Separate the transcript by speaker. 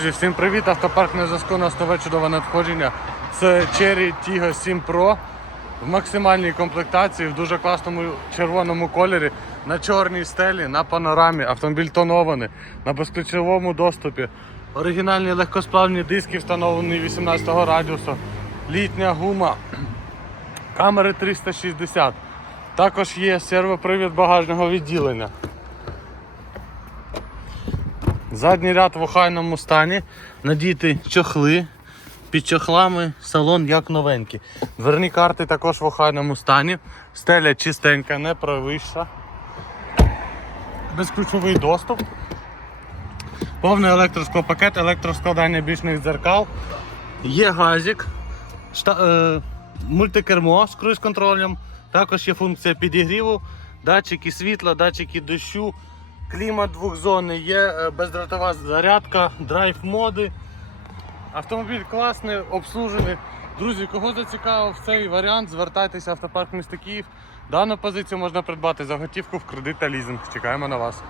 Speaker 1: Друзі, Всім привіт! Автопарк на зв'язку. Нас нове чудове надходження. Це Cherry Tiggo 7 Pro в максимальній комплектації, в дуже класному червоному кольорі, на чорній стелі, на панорамі, автомобіль тонований, на безключовому доступі. Оригінальні легкосплавні диски встановлені 18 радіусу, літня гума, камери 360. Також є сервопривід багажного відділення. Задній ряд в охайному стані, надіти чохли. Під чохлами салон як новенький. Дверні карти також в охайному стані. Стеля чистенька, не провища. Безключовий доступ. Повний електросклопакет, електроскладання бічних дзеркал. Є газик, шта, е, мультикермо з круїз-контролем. Також є функція підігріву, датчики світла, датчики дощу, клімат двохзонний, є е, бездротова зарядка, драйв-моди. Автомобіль класний, обслужений. Друзі, кого зацікавив цей варіант, звертайтеся в автопарк міста Київ. Дану позицію можна придбати за готівку в кредит та лізинг. Чекаємо на вас.